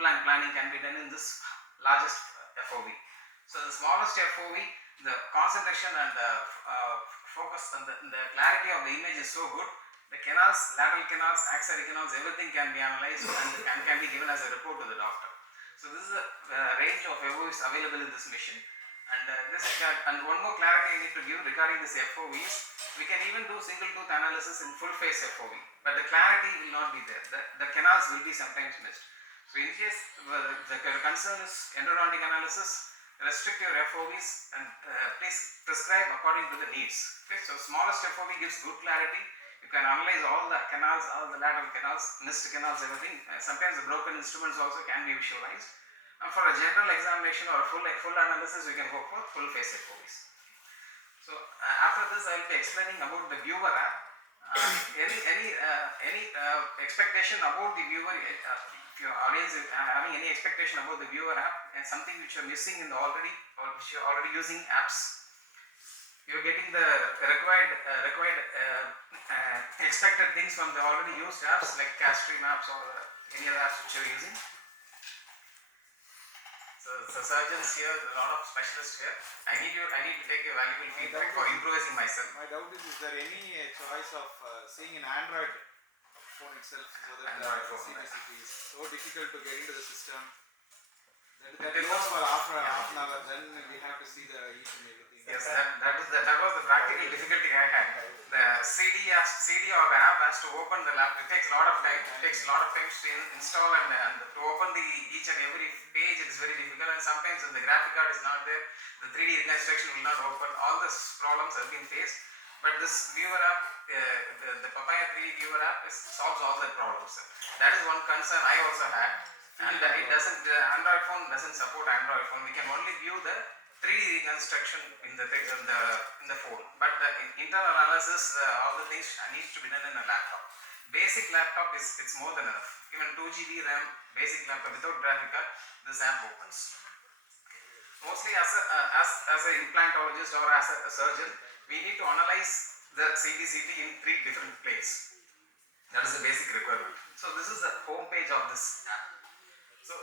implant planning can be done in this largest FOV. So the smallest FOV, the concentration and the focus and the clarity of the image is so good. The canals, lateral canals, axillary canals, everything can be analyzed and can be given as a report to the doctor. So this is a range of FOVs available in this machine. And one more clarity I need to give regarding this FOVs, we can even do single tooth analysis in full face FOV, but the clarity will not be there. The canals will be sometimes missed. So in case the concern is endodontic analysis, restrict your FOVs and please prescribe according to the needs. Okay, so smallest FOV gives good clarity. You can analyze all the canals, all the lateral canals, missed canals, everything. Sometimes the broken instruments also can be visualized. And for a general examination or a full analysis, we can go for full face FOVs. So after this, I will be explaining about the viewer app. Any expectation about the viewer? If your audience is having any expectation about the viewer app and something which you are missing in the already or which you are already using apps, you are getting the required expected things from the already used apps like Castream apps or any other apps which you are using. So surgeons here, a lot of specialists here. I need to take a valuable feedback for improvising myself. My doubt is there any choice of seeing an Android phone itself so that CBCT is so difficult to get into the system? That goes for after half an hour, then we have to see the each and everything. Yes, that was the practical difficulty I had. The CD or the app has to open the laptop. It takes a lot of time. It takes a lot of time to install and to open each and every page. It is very difficult, and sometimes if the graphic card is not there, the 3D reconstruction will not open. All these problems have been faced, but this viewer app, the Papaya 3D viewer app, solves all the problems. That is one concern I also had, and it doesn't. The Android phone doesn't support Android phone. We can only view the 3D reconstruction in the phone, but the internal analysis, all the things needs to be done in a laptop. Basic laptop it's more than enough. Even 2 GB RAM basic laptop without graphic card, this app opens. Mostly as an implantologist or as a surgeon, we need to analyze the CBCT in 3 different places. That is the basic requirement. So this is the home page of this app. So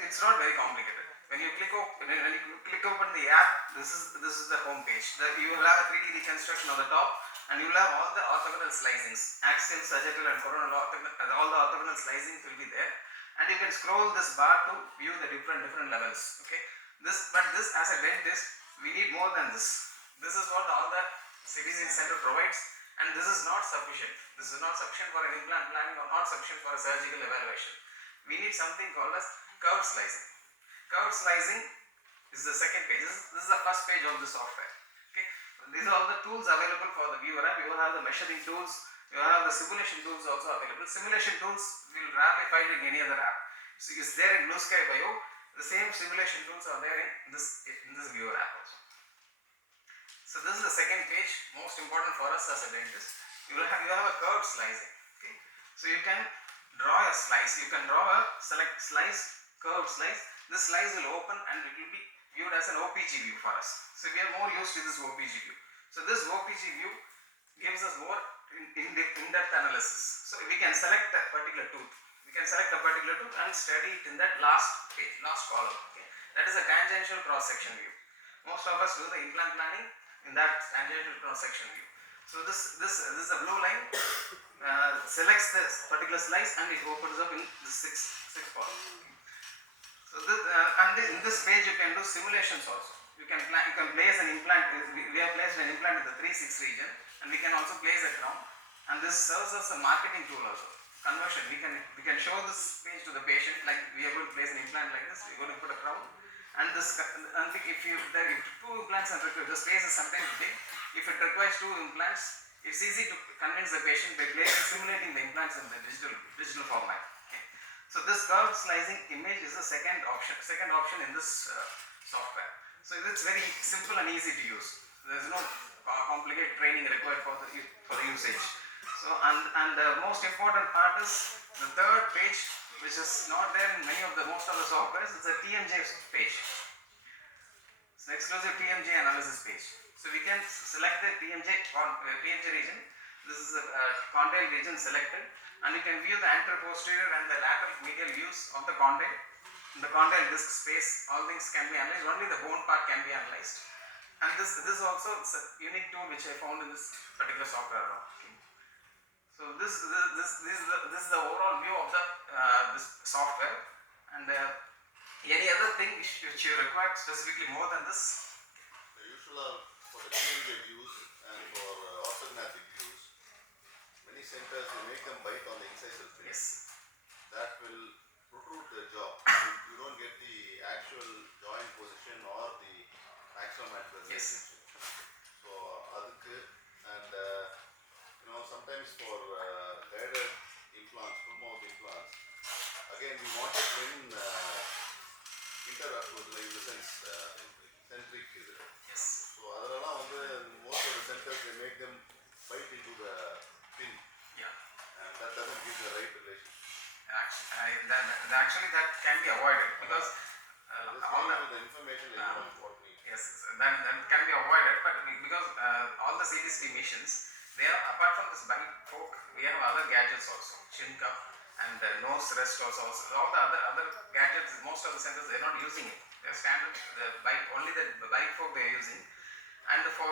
it's not very complicated. When you click open the app, this is the home page. You will have a 3D reconstruction on the top, and you will have all the orthogonal slicings, axial, sagittal, and coronal orthogonal. All the orthogonal slicings will be there, and you can scroll this bar to view the different levels. Okay, but this as a dentist, we need more than this. This is what all the CBCT center provides, and this is not sufficient. This is not sufficient for an implant planning or not sufficient for a surgical evaluation. We need something called as curved slicing. Curved slicing is the second page. This is the first page of the software. Okay, these are all the tools available for the viewer app. You will have the measuring tools. You will have the simulation tools also available. Simulation tools will rarely find in any other app. So it's there in Blue Sky Bio. The same simulation tools are there in this viewer app also. So this is the second page, most important for us as a dentist. You have a curved slicing. Okay, so you can draw a slice. You can draw a select slice, curved slice. This slice will open and it will be viewed as an OPG view for us. So we are more used to this OPG view. So this OPG view gives us more in-depth analysis. So we can select a particular tooth. We can select a particular tooth and study it in that last page, last column. Okay, that is a tangential cross-section view. Most of us do the implant planning in that tangential cross-section view. So this is a blue line selects this particular slice and it opens up in the sixth column. So in this page you can do simulations also. You can place an implant. We have placed an implant in the 3/6 region, and we can also place a crown. And this serves as a marketing tool also. Conversion. We can show this page to the patient like we are going to place an implant like this. We are going to put a crown, and if 2 implants are required, the space is sometimes big. If it requires 2 implants, it's easy to convince the patient by simulating the implants in the digital format. So this curved slicing image is the second option in this software. So it's very simple and easy to use. There is no complicated training required for the usage. So and the most important part is the third page, which is not there in most of the softwares. It's a TMJ page. It's an exclusive TMJ analysis page. So we can select the TMJ region. This is a condyle region selected, and you can view the anteroposterior and the lateral medial views of the condyle. In the condyle disc space, all things can be analyzed. Only the bone part can be analyzed. And this also is a unique tool which I found in this particular software. Okay. So this is the overall view of the this software. And any other thing which you require specifically more than this? The usual for the TMJ views and for orthognathic views, many centers they make them bite on the incisal plate. Yes. That will protrude the jaw. You don't get the actual joint position or the axomandibular Yes. relationship. So adukku and sometimes for guided implants, full mouth implants, again we want it in interarticular in the sense centric. Yes. So அதெல்லாம் வந்து most of the centers they make them bite into the pin. Yeah. And that doesn't give the right relation. Actually, that can be avoided because all the information like what we. Yes, that can be avoided, but because all the CDCD machines, they are apart from this bite fork, we have other gadgets also, chin cup and nose rest also. All the other gadgets, most of the centers they are not using it. They are standard bite, only the bite fork they are using. And for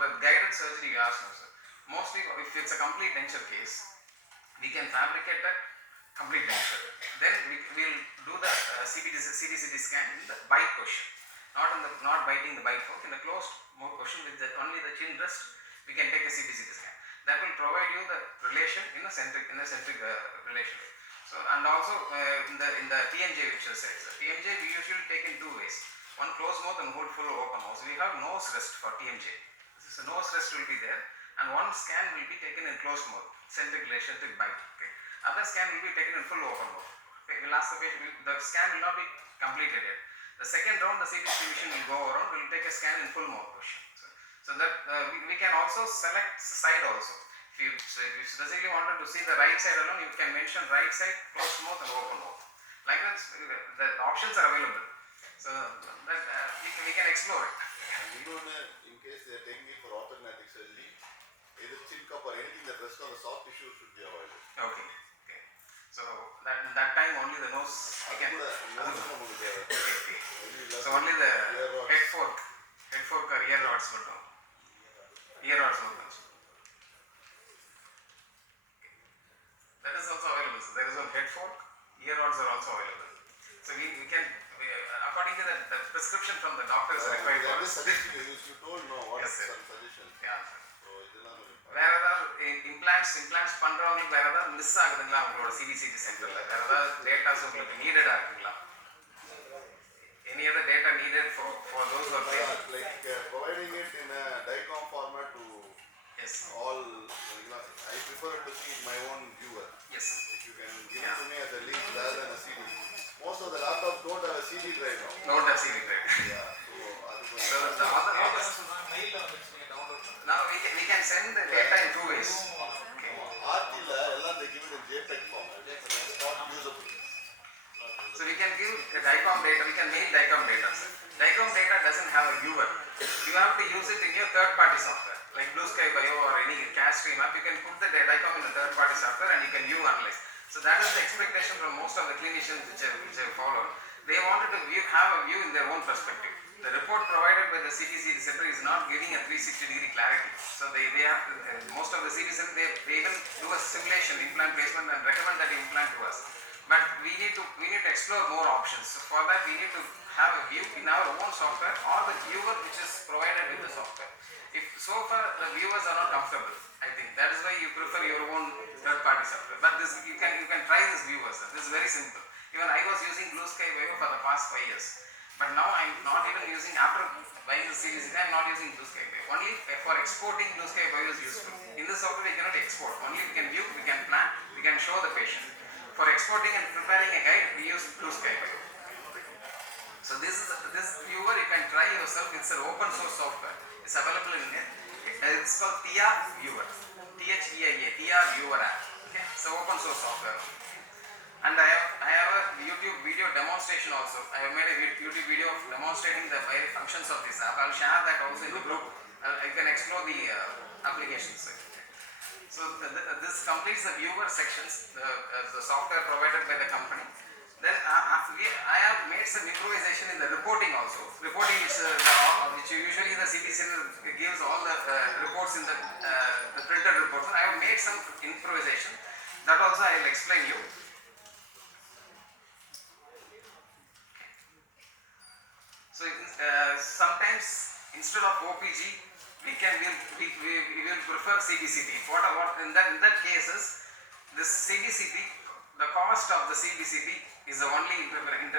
the guided surgery, you ask me, sir. Mostly, if it's a complete denture case, we can fabricate that complete denture. Then we will do the CDCD scan in the bite position, not biting the bite fork, in the closed mouth position with only the chin rest. We can take a CDCD scan. That will provide you the relation in a centric relation. So and also in the TMJ which you said, so TMJ we usually take in two ways. One closed mouth and full open mouth. So we have nose rest for TMJ. So nose rest will be there, and one scan will be taken in closed mouth, centric bite. Okay. Other scan will be taken in full open mouth. Okay. We'll ask the patient. The scan will not be completed yet. The second round, the CBC machine will go around. We'll take a scan in full mouth position. So that we can also select side also. If you specifically wanted to see the right side alone, you can mention right side, closed mouth and open mouth. Like that, the options are available. So that we can explore it. And in case they are taking it for orthognathic surgery, either chin cup or anything that rests on the soft tissue should be avoided. Okay. So that time only the nose we can. Okay. So only the head fork or ear rods மட்டும். That is also available. So there is a head fork, ear rods are also available. So we can according to the prescription from the doctor is required for us. You told no what Yes, some suggestions. Yeah. So இதெல்லாம் வேற ஏதாவது implants பண்றவங்களுக்கு வேற ஏதாவது miss ஆகுதுங்களா உங்களோட CBCT சென்டர்ல? வேற ஏதாவது டேட்டாஸ் உங்களுக்கு நீடடா இருக்குங்களா? Any other data needed for those who are playing? like providing it in a DICOM format to Yes. all. I prefer to see my own viewer. Yes. If you can give it to me as a link rather than a CD. Most of the laptops don't have a CD drive now. Don't have CD drive. Yeah. So the other now we can send the data in two ways. Okay. they give it in JPEG format. It's not usable. So we can give DICOM data. We can mail DICOM data. Sir. DICOM data doesn't have a viewer. You have to use it in your third-party software, like Blue Sky Bio or any CAS stream app. You can put the DICOM in the third-party software and you can view analyze. So that is the expectation from most of the clinicians which I followed. They wanted to have a view in their own perspective. The report provided by the CTC center is not giving a 360-degree clarity. So they have to, most of the CT centers they even do a simulation implant placement and recommend that implant to us. But we need to explore more options. So for that we need to have a view in our own software or the viewer which is provided with the software. If so far the viewers are not comfortable, I think that is why you prefer your own third-party software. But this you can try this viewer. Sir. This is very simple. Even I was using Blue Sky Bio for the past 5 years. But now I am not even using, after buying the series, I am not using Blue Sky Bio. Only for exporting Blue Sky Bio is useful. In this software we cannot export. Only we can view, we can plan, we can show the patient. For exporting and preparing a guide, we use Blue Sky Bio. So this viewer you can try yourself. It's an open source software. It's available in it. It's called THIA Viewer. THEIA, THIA Viewer app. Okay, it's an open source software. And I have a YouTube video demonstration also. I have made a YouTube video of demonstrating the various functions of this app. I'll share that also in the group. You can explore the applications. So this completes the viewer sections, the software provided by the company. Then I have made some improvisation in the reporting also. Reporting is which usually the CPC gives all the reports in the printed reports. I have made some improvisation. That also I will explain you. So sometimes instead of OPG, we will prefer CBCT. What in that cases, this CBCT, the cost of the CBCT is the only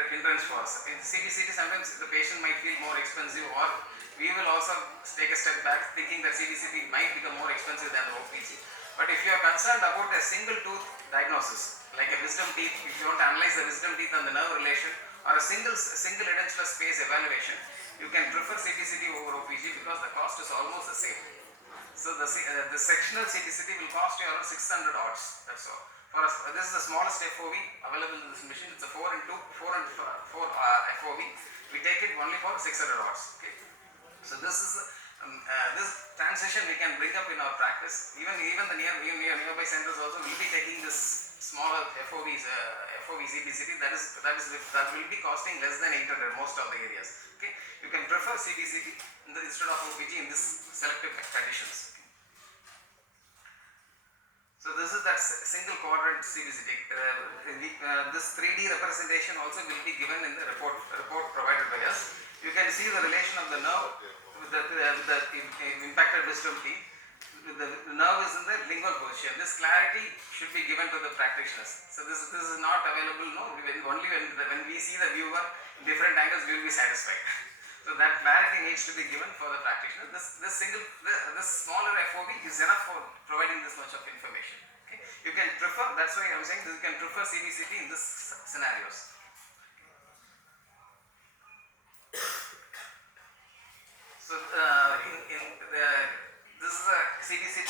hindrance for us. In CBCT, sometimes the patient might feel more expensive, or we will also take a step back, thinking that CBCT might become more expensive than the OPG. But if you are concerned about a single tooth diagnosis, like a wisdom teeth, if you want to analyze the wisdom teeth and the nerve relation, or a single edentulous space evaluation, you can prefer CBCT over OPG because the cost is almost the same. So the sectional CBCT will cost you around 600 odds. That's all. For us, this is the smallest FOV available in this machine. It's a 4 FOV. We take it only for 600 odds. Okay. So this is this transition we can bring up in our practice. Even the nearby centers also will be taking this smaller FOV CBCT. That will be costing less than 800 most of the areas. Okay. You can prefer CBCT instead of OPG in this selective conditions. So this is that single quadrant CBCT. This 3D representation also will be given in the report provided by us. You can see the relation of the nerve with the impacted wisdom teeth. The nerve is in the lingual position. This clarity should be given to the practitioners. So this is not available. No, only when we see the viewer in different angles, we will be satisfied. So that clarity needs to be given for the practitioner. This smaller FOV is enough for providing this much of information. Okay. You can prefer, that's why I am saying you can prefer CBCT in this scenarios. So this is a CBCT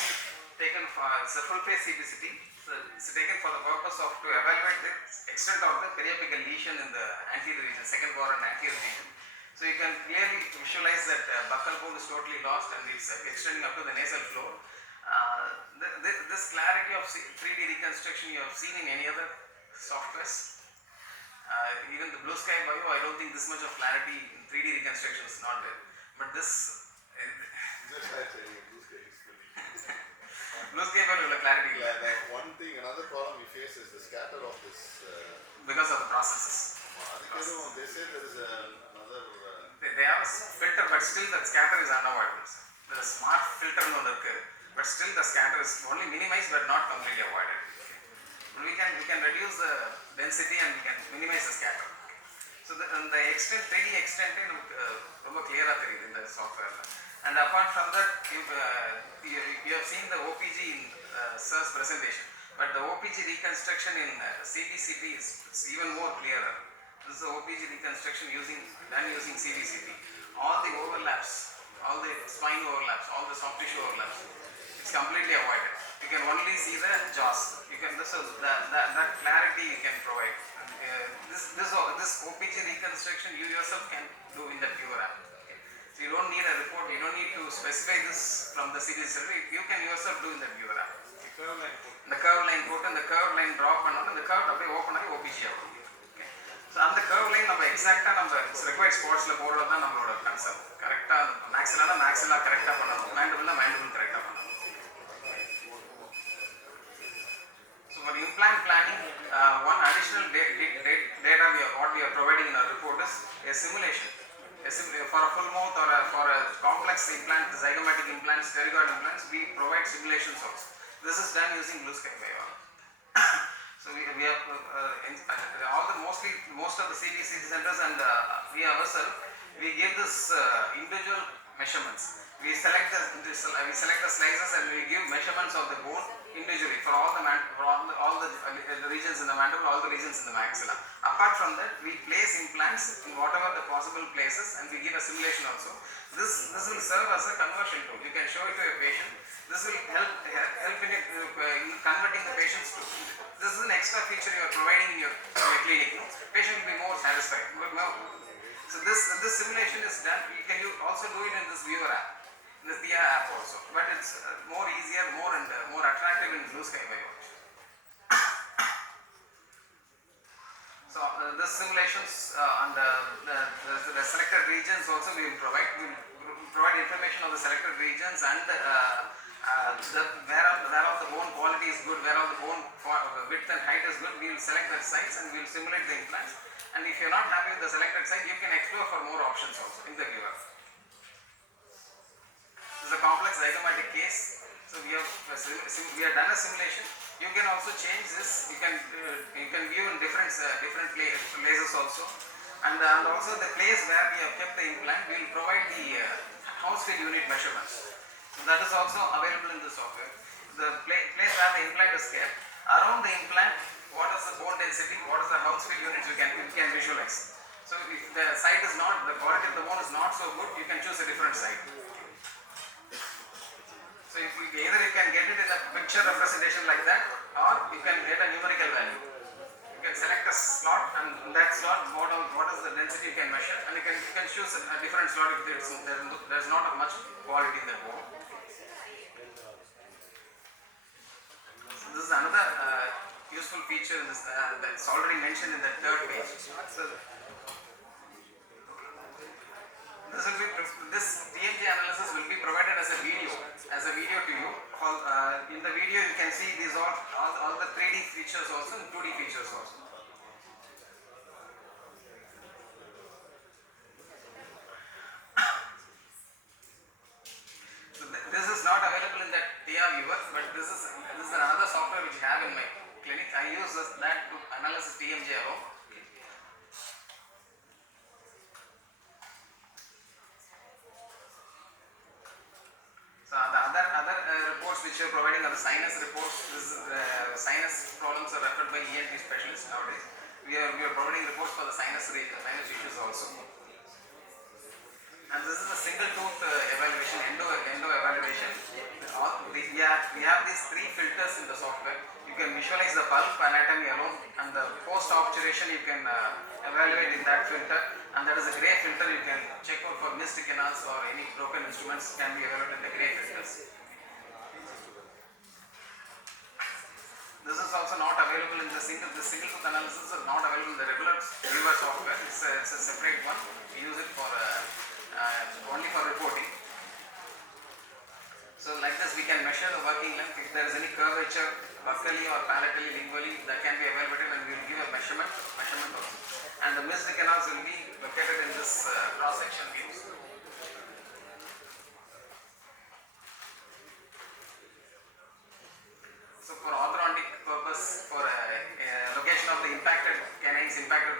taken for, it's a full face CBCT. So it's taken for the purpose of to evaluate the extent of the periapical lesion in the anterior region, second quadrant anterior region. So you can clearly visualize that buccal bone is totally lost and it's extending up to the nasal floor. This clarity of 3D reconstruction you have seen in any other softwares. Even the Blue Sky Bio, I don't think this much of clarity in 3D reconstruction is not there. But this Blue Sky Bio will have clarity. Yeah, one thing, another problem we face is the scatter of this. Because of the processes. They say there is another. They have a filter, but still the scatter is unavoidable. The smart filter but still the scatter is only minimized but not completely avoided. Okay. We can reduce the density and we can minimize the scatter. Okay. So the extent 3D extent ரொம்ப clear-ஆ தெரியுது in the software. And apart from that, you have seen the OPG in Sir's presentation, but the OPG reconstruction in CBCT is even more clearer. This is the OPG reconstruction done using CBCT. All the overlaps, all the spine overlaps, all the soft tissue overlaps, it's completely avoided. You can only see the jaws. You can that clarity you can provide. This OPG reconstruction you yourself can do in the viewer app. Okay. So you don't need a report. You don't need to specify this from the CBCT. You can yourself do in the viewer app. The curve line put and the curve line drop and the curve open OPG out. So on the curve line, we exactly required spots concept. Correct? Maxilla correct. Mandible correct. So for implant planning, one additional data what we are providing in our report is a simulation. For a full mouth or for a complex implant, zygomatic implants, pterygoid implants, we provide simulations also. This is done using Blue Sky Bio. So we have most of the CBCT centers and we ourselves, we give this individual measurements. We select the slices and we give measurements of the bone individually for all the regions in the mandible, all the regions in the maxilla. Apart from that, we place implants in whatever the possible places and we give a simulation also. This will serve as a conversion tool. You can show it to a patient. This will help in converting the patients to. This is an extra feature you are providing in your clinic. No? Patient will be more satisfied. So this simulation is done. You can also do it in this viewer app. the TIA app also, but it's more easier, more attractive in blue sky by watch. So the simulations and the selected regions also we will provide. We will provide information on the selected regions and where all the bone quality is good, where all the bone width and height is good. We will select the sites and we will simulate the implants. And if you are not happy with the selected site, you can explore for more options also in the viewer. This is a complex zygomatic case. So we have done a simulation. You can also change this. You can view in different places also, and also the place where we have kept the implant. We will provide the house fill unit measurements. So that is also available in the software. The place where the implant is kept, around the implant, what is the bone density, what is the house fill units you can visualize. So if the site is not, the quality of the bone is not so good, you can choose a different site. So if either you can get it in a picture representation like that, or you can get a numerical value. You can select a slot, and in that slot what is the density you can measure, and you can choose a different slot if there's not much quality in the bone. So this is another useful feature in this, that's already mentioned in the third page. So this TMJ analysis will be provided as a video to you. In the video you can see these all the 3D features also and 2D features also. So this is not available in the TIA viewer, but this is another software which I have in my clinic. I use that to analyze TMJ alone. So the other reports which we are providing are the sinus reports. Sinus problems are referred by ENT specialists nowadays. We are providing reports for the sinus issues also. And this is a single tooth evaluation, endo evaluation. We have these 3 filters in the software. You can visualize the pulp anatomy alone, and the post obturation you can evaluate in that filter, and that is a gray filter. You can check out for missed canals or any broken instruments can be evaluated in the gray filters. This is also not available in the single tooth analysis is not available in the regular viewer software. It's a separate one. We use it for only for reporting. So like this we can measure the working length. If there is any curvature buccally or palatally, lingually, that can be evaluated, and we will give a measurement also. And the missed canals will be located in this cross section views. So for orthodontic purpose, for location of the impacted canines, impacted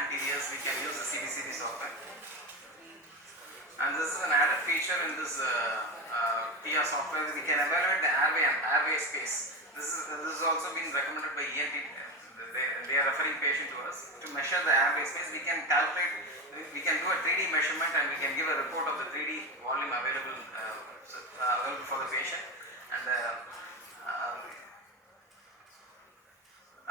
anteriors, we can use the CBCD software. And this is an added feature in this TIA software. We can evaluate the airway space. This is also been recommended by ENT. They are referring patient to us to measure the airway space. We can calculate. We can do a 3D measurement, and we can give a report of the 3D volume available for the patient. And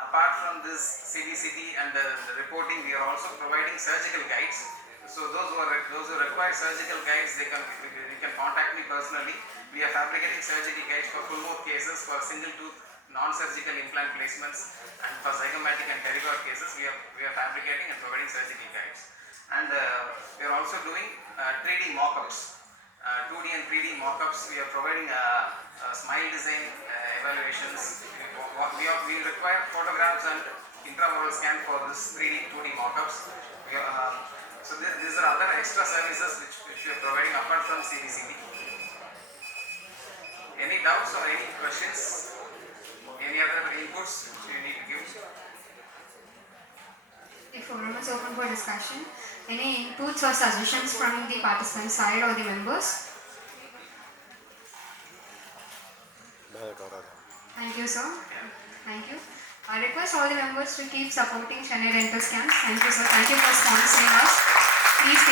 apart from this CBCT and the reporting, we are also providing surgical guides. So those who require surgical guides, they can contact me personally. We are fabricating surgical guides for full mouth cases, for single tooth non-surgical implant placements, and for zygomatic and pterygoid cases. We are fabricating and providing surgical guides. And we are also doing 3D mock-ups, 2D and 3D mock-ups. We are providing smile design evaluations. We require photographs and intraoral scan for this 3D, 2D mock-ups. So these are other extra services which we are providing apart from CBCD. Any doubts or any questions? Any other inputs you need to give? The forum is open for discussion. Any inputs or suggestions from the participant side or the members? Thank you, sir. Thank you. I request all the members to keep supporting Chennai Dental Scams. Thank you, sir. Thank you for sponsoring us. Please